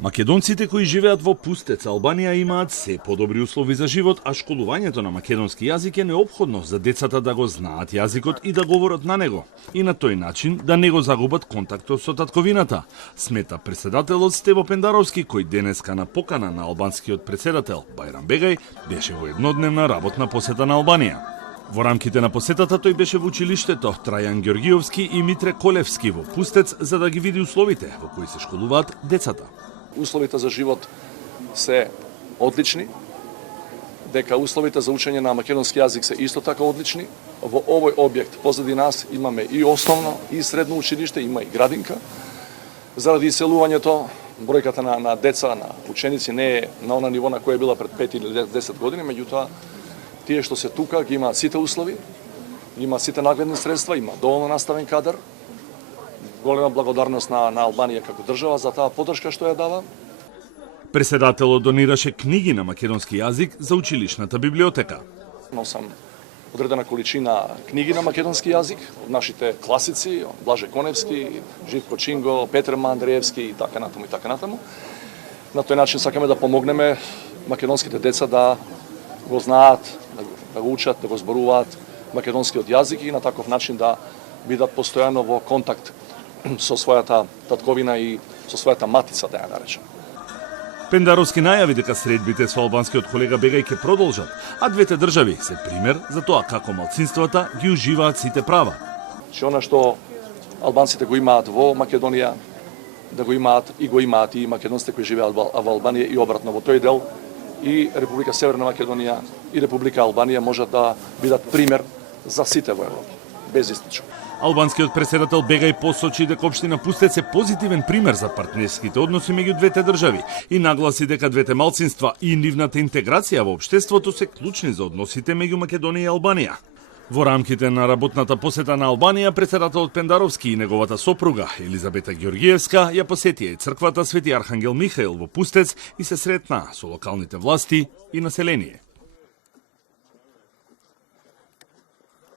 Македонците кои живеат во Пустец, Албанија, имаат се подобри услови за живот, а школувањето на македонски јазик е неопходно за децата да го знаат јазикот и да говорат на него, и на тој начин да не го загубат контактот со татковината, смета претседателот Стево Пендаровски, кој денеска на покана на албанскиот претседател Бајрам Бегај беше во еднодневна работна посета на Албанија. Во рамките на посетата тој беше во училиштето Трајан Ѓоргиовски и Митре Колевски во Пустец за да ги види условите во кои се школуваат децата. Условите за живот се одлични, дека условите за учење на македонски јазик се исто така одлични. Во овој објект позади нас имаме и основно и средно училиште, има и градинка. Заради иселувањето, бројката на деца, на ученици не е на она ниво на која била пред 5 или 10 години, меѓутоа тие што се тука ги имаат сите услови, ги имаат сите нагледни средства, има доволно наставен кадар. Голема благодарност на Албанија како држава за таа поддршка што ја дава. Претседателот донираше книги на македонски јазик за училишната библиотека. Носам одредена количина книги на македонски јазик од нашите класици, Блаже Коневски, Живко Чинго, Петр Мандреевски и така натаму и така натаму. На тој начин сакаме да помогнеме македонските деца да го знаат, да го учат, да го зборуваат македонскиот јазик и на таков начин да бидат постојано во контакт со својата татковина и со својата матица, да ја наречам. Пендаровски најави дека средбите со албанскиот колега Бегај ќе продолжат, а двете држави се пример за тоа како малцинствата ги уживаат сите права. Че она што албанците го имаат во Македонија, да го имаат и македонците кои живеат во Албанија и обратно во тој дел, и Република Северна Македонија и Република Албанија можат да бидат пример за сите во Европа, безистично. Албанскиот претседател Бегај посочи дека општина Пустец е позитивен пример за партнерските односи меѓу двете држави и нагласи дека двете малцинства и нивната интеграција во општеството се клучни за односите меѓу Македонија и Албанија. Во рамките на работната посета на Албанија, претседателот Пендаровски и неговата сопруга Елизабета Ѓоргиевска ја посетија и црквата Свети Архангел Михаил во Пустец и се сретна со локалните власти и население.